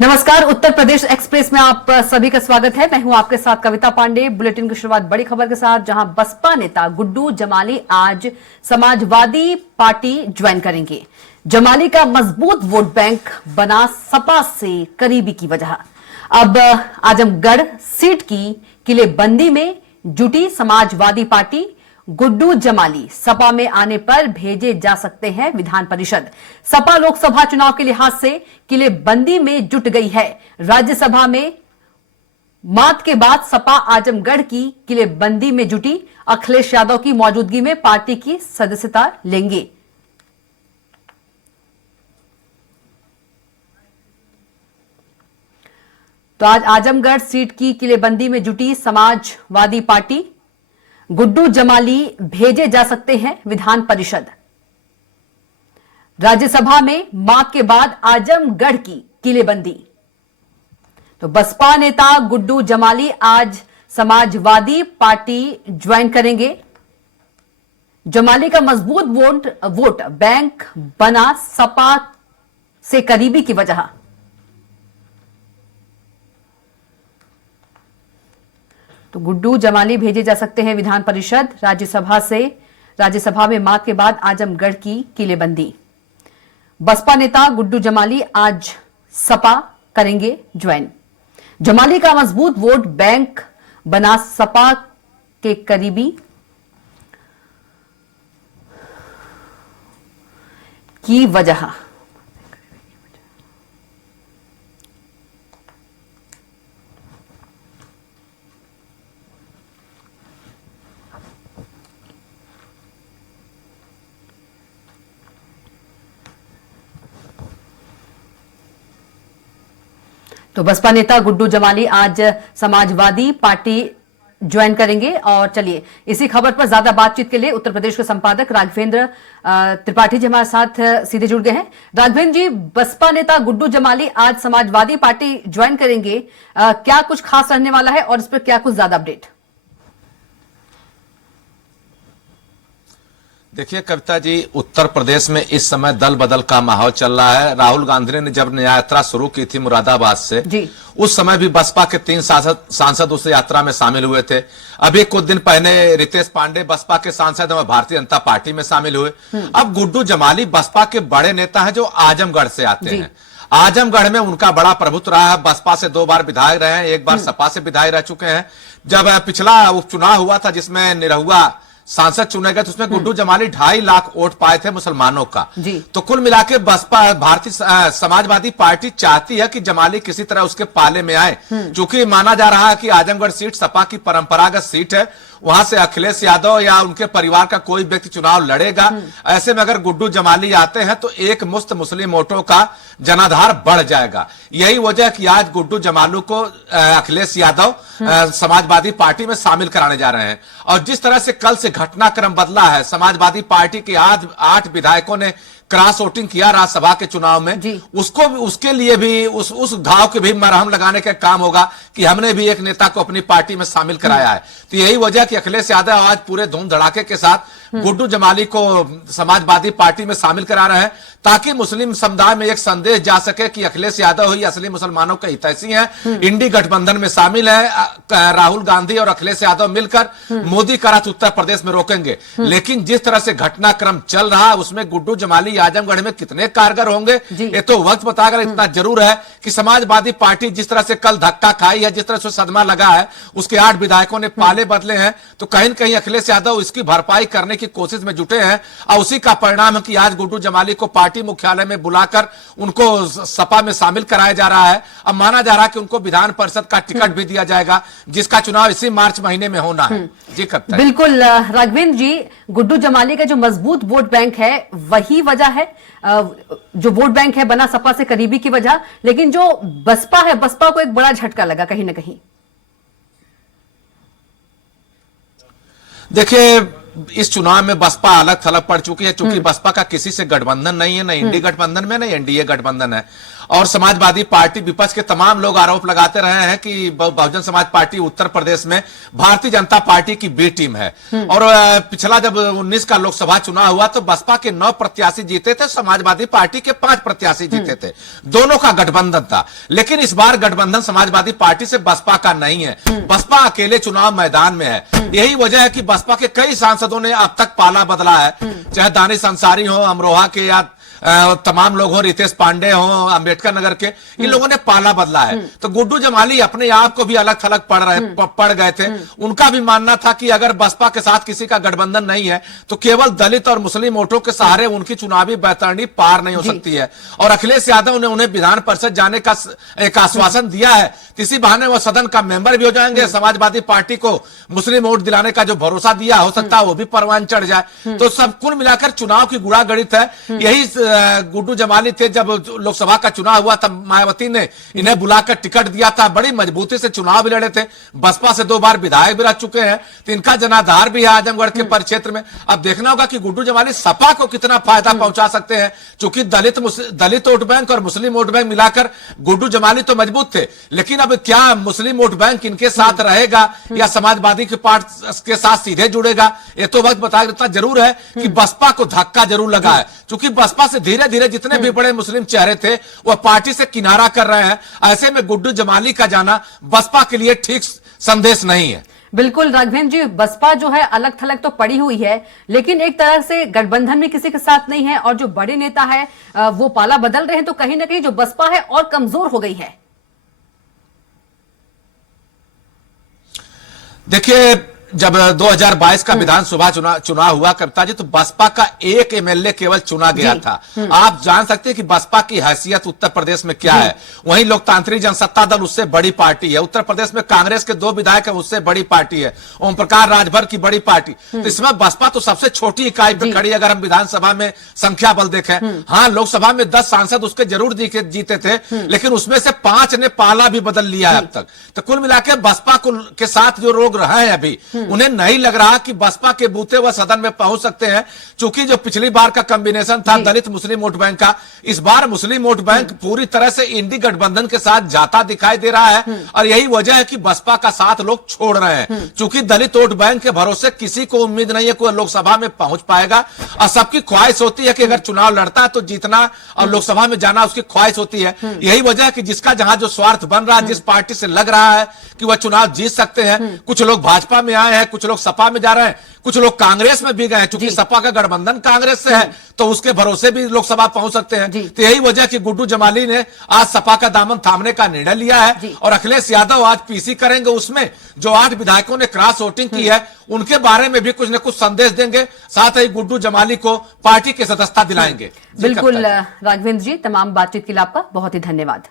नमस्कार, उत्तर प्रदेश एक्सप्रेस में आप सभी का स्वागत है। मैं हूं आपके साथ कविता पांडे। बुलेटिन की शुरुआत बड़ी खबर के साथ, जहां बसपा नेता गुड्डू जमाली आज समाजवादी पार्टी ज्वाइन करेंगे। जमाली का मजबूत वोट बैंक बना सपा से करीबी की वजह। अब आजमगढ़ सीट की किलेबंदी में जुटी समाजवादी पार्टी। गुड्डू जमाली सपा में आने पर भेजे जा सकते हैं विधान परिषद। सपा लोकसभा चुनाव के लिहाज से किलेबंदी में जुट गई है। राज्यसभा में मात के बाद सपा आजमगढ़ की किलेबंदी में जुटी। अखिलेश यादव की मौजूदगी में पार्टी की सदस्यता लेंगे। तो आज आजमगढ़ सीट की किलेबंदी में जुटी समाजवादी पार्टी। गुड्डू जमाली भेजे जा सकते हैं विधान परिषद। राज्यसभा में मात के बाद आजमगढ़ की किलेबंदी। तो बसपा नेता गुड्डू जमाली आज समाजवादी पार्टी ज्वाइन करेंगे। जमाली का मजबूत वोट बैंक बना सपा से करीबी की वजह। तो गुड्डू जमाली भेजे जा सकते हैं विधान परिषद। राज्यसभा में मात के बाद आजमगढ़ की किलेबंदी। बसपा नेता गुड्डू जमाली आज सपा करेंगे ज्वाइन। जमाली का मजबूत वोट बैंक बना सपा के करीबी की वजह। तो बसपा नेता गुड्डू जमाली आज समाजवादी पार्टी ज्वाइन करेंगे। और चलिए, इसी खबर पर ज्यादा बातचीत के लिए उत्तर प्रदेश के संपादक राघवेंद्र त्रिपाठी जी हमारे साथ सीधे जुड़ गए हैं। राघवेंद्र जी, बसपा नेता गुड्डू जमाली आज समाजवादी पार्टी ज्वाइन करेंगे, क्या कुछ खास रहने वाला है और इस पर क्या कुछ ज्यादा अपडेट? देखिए कविता जी, उत्तर प्रदेश में इस समय दल बदल का माहौल चल रहा है। राहुल गांधी ने जब यात्रा शुरू की थी मुरादाबाद से जी, उस समय भी बसपा के 3 सांसद उस यात्रा में शामिल हुए थे। अभी कुछ दिन पहले रितेश पांडे बसपा के सांसद और भारतीय जनता पार्टी में शामिल हुए। अब गुड्डू जमाली बसपा के बड़े नेता हैं जो आजमगढ़ से आते हैं। आजमगढ़ में उनका बड़ा प्रभुत्व रहा है। बसपा से 2 बार विधायक रहे हैं, 1 बार सपा से विधायक रह चुके हैं। जब पिछला उपचुनाव हुआ था जिसमें निरहुआ सांसद चुने गए तो उसमें गुड्डू जमाली 2.5 लाख वोट पाए थे मुसलमानों का। तो कुल मिला के बसपा भारतीय समाजवादी पार्टी चाहती है कि जमाली किसी तरह उसके पाले में आए। चूंकि माना जा रहा है कि आजमगढ़ सीट सपा की परंपरागत सीट है, वहां से अखिलेश यादव या उनके परिवार का कोई व्यक्ति चुनाव लड़ेगा। ऐसे में अगर गुड्डू जमाली आते हैं तो एक मुश्त मुस्लिम वोटों का जनाधार बढ़ जाएगा। यही वजह कि आज गुड्डू जमालू को अखिलेश यादव समाजवादी पार्टी में शामिल कराने जा रहे हैं। और जिस तरह से कल से घटनाक्रम बदला है, समाजवादी पार्टी के आज 8 विधायकों ने क्रॉस वोटिंग किया राज्यसभा के चुनाव में, उसके लिए भी उस घाव के भी मरहम लगाने का काम होगा कि हमने भी एक नेता को अपनी पार्टी में शामिल कराया है। तो यही वजह कि अखिलेश यादव आज पूरे धूम धड़ाके के साथ गुड्डू जमाली को समाजवादी पार्टी में शामिल करा रहे हैं, ताकि मुस्लिम समुदाय में एक संदेश जा सके कि अखिलेश यादव ही असली मुसलमानों के हितैषी हैं। इंडी गठबंधन में शामिल है। राहुल गांधी और अखिलेश यादव मिलकर मोदी का राज उत्तर प्रदेश में रोकेंगे। लेकिन जिस तरह से घटनाक्रम चल रहा है उसमें गुड्डू जमाली आजमगढ़ में कितने कारगर होंगे ये तो वक्त बताएगा। इतना जरूर है कि समाजवादी पार्टी जिस तरह से कल धक्का खाई है, जिस तरह से सदमा लगा है, उसके 8 विधायकों ने पाले बदले हैं, तो कहीं न कहीं अखिलेश यादव इसकी भरपाई करने की कोशिश में जुटे हैं। और उसी का परिणाम है कि आज गुड्डू जमाली को पार्टी मुख्यालय में बुलाकर उनको सपा में शामिल कराया जा रहा है। अब माना जा रहा है कि उनको विधान परिषद का टिकट भी दिया जाएगा, जिसका चुनाव इसी मार्च महीने में होना है। जी कब बिल्कुल राघवेंद्र जी, गुड्डू जमाली का जो मजबूत वोट बैंक है वही वजह है, जो वोट बैंक है बना सपा से करीबी की वजह। लेकिन जो बसपा है, बसपा को एक बड़ा झटका लगा कहीं ना कहीं। देखिए इस चुनाव में बसपा अलग थलग पड़ चुकी है, चूंकि बसपा का किसी से गठबंधन नहीं है, न इंडी गठबंधन में, न एनडीए गठबंधन है। और समाजवादी पार्टी, विपक्ष के तमाम लोग आरोप लगाते रहे हैं कि बहुजन समाज पार्टी उत्तर प्रदेश में भारतीय जनता पार्टी की बी टीम है। और पिछला जब 19 का लोकसभा चुनाव हुआ तो बसपा के 9 प्रत्याशी जीते थे, समाजवादी पार्टी के 5 प्रत्याशी जीते थे, दोनों का गठबंधन था। लेकिन इस बार गठबंधन समाजवादी पार्टी से बसपा का नहीं है, बसपा अकेले चुनाव मैदान में है। यही वजह है कि बसपा के कई सांसदों ने अब तक पाला बदला है, चाहे दानिश अंसारी हो, अमरोहा के या तमाम लोग हो, रितेश पांडे हो, अंबेडकर नगर के, इन लोगों ने पाला बदला है। तो गुड्डू जमाली अपने आप को भी अलग थलग पड़ गए थे। उनका भी मानना था कि अगर बसपा के साथ किसी का गठबंधन नहीं है तो केवल दलित और मुस्लिम वोटों के सहारे उनकी चुनावी बैतरणी पार नहीं हो सकती है। और अखिलेश यादव ने उन्हें विधान परिषद जाने का एक आश्वासन दिया है, इसी बहाने वह सदन का मेंबर भी हो जाएंगे। समाजवादी पार्टी को मुस्लिम वोट दिलाने का जो भरोसा दिया, हो सकता है वो भी परवान चढ़ जाए। तो सब कुल मिलाकर चुनाव की गुड़ा गणित है। यही गुड्डू जमाली थे, जब लोकसभा का चुनाव हुआ तब मायावती ने इन्हें बुलाकर टिकट दिया था, बड़ी मजबूती से चुनाव भी लड़े थे, बसपा से 2 बार विधायक भी रह चुके हैं, तो इनका जनाधार भी है आजमगढ़ के परिक्षेत्र में। अब देखना होगा कि गुड्डू जमाली सपा को कितना फायदा पहुंचा सकते हैं, क्योंकि दलित वोट बैंक और मुस्लिम वोट बैंक मिलाकर गुड्डू जमाली तो मजबूत थे, लेकिन अब क्या मुस्लिम वोट बैंक इनके साथ रहेगा या समाजवादी के पार्टी के साथ सीधे जुड़ेगा, ये तो वक्त बता देता। जरूर है कि बसपा को धक्का जरूर लगा है, क्योंकि बसपा से धीरे धीरे जितने भी बड़े मुस्लिम चेहरे थे वह पार्टी से किनारा कर रहे हैं। ऐसे में गुड्डू जमाली का जाना बसपा के लिए ठीक संदेश नहीं है। बिल्कुल राघवेंद्र जी, बसपा जो है अलग थलग तो पड़ी हुई है, लेकिन एक तरह से गठबंधन भी किसी के साथ नहीं है, और जो बड़े नेता है वो पाला बदल रहे हैं, तो कहीं ना कहीं जो बसपा है और कमजोर हो गई है। देखिए, जब 2022 का विधानसभा चुनाव हुआ कविता जी, तो बसपा का एक एमएलए केवल चुना गया था। आप जान सकते हैं कि बसपा की हैसियत उत्तर प्रदेश में क्या है। वहीं लोकतांत्रिक जनसत्ता दल उससे बड़ी पार्टी है, उत्तर प्रदेश में कांग्रेस के 2 विधायक है, उससे बड़ी पार्टी है, ओम प्रकाश राजभर की बड़ी पार्टी। तो इसमें बसपा तो सबसे छोटी इकाई पे खड़ी, अगर हम विधानसभा में संख्या बल देखें। हाँ, लोकसभा में 10 सांसद उसके जरूर जीते थे, लेकिन उसमें से 5 ने पाला भी बदल लिया है अब तक। तो कुल मिलाकर बसपा के साथ जो लोग रहे हैं अभी, उन्हें नहीं लग रहा कि बसपा के बूते वह सदन में पहुंच सकते हैं, क्योंकि जो पिछली बार का कॉम्बिनेशन था दलित मुस्लिम वोट बैंक का, इस बार मुस्लिम वोट बैंक पूरी तरह से इंडी गठबंधन के साथ जाता दिखाई दे रहा है। और यही वजह है कि बसपा का साथ लोग छोड़ रहे हैं, क्योंकि दलित वोट बैंक के भरोसे किसी को उम्मीद नहीं है कि लोकसभा में पहुंच पाएगा। और सबकी ख्वाहिश होती है कि अगर चुनाव लड़ता है तो जीतना और लोकसभा में जाना उसकी ख्वाहिश होती है। यही वजह है कि जिसका जहां जो स्वार्थ बन रहा है, जिस पार्टी से लग रहा है कि वह चुनाव जीत सकते हैं, कुछ लोग भाजपा में आए हैं, कुछ लोग सपा में जा रहे हैं, कुछ लोग कांग्रेस में भी गए, क्योंकि सपा का गठबंधन कांग्रेस से है, तो उसके भरोसे भी लोकसभा पहुंच सकते हैं। तो यही वजह कि गुड्डू जमाली ने आज सपा का दामन थामने का निर्णय लिया है। और अखिलेश यादव आज पीसी करेंगे, उसमें जो 8 विधायकों ने क्रॉस वोटिंग की है उनके बारे में भी कुछ न कुछ संदेश देंगे, साथ ही गुड्डू जमाली को पार्टी की सदस्यता दिलाएंगे। बिल्कुल राघवेंद्र जी, तमाम बातचीत के लिए आपका बहुत ही धन्यवाद।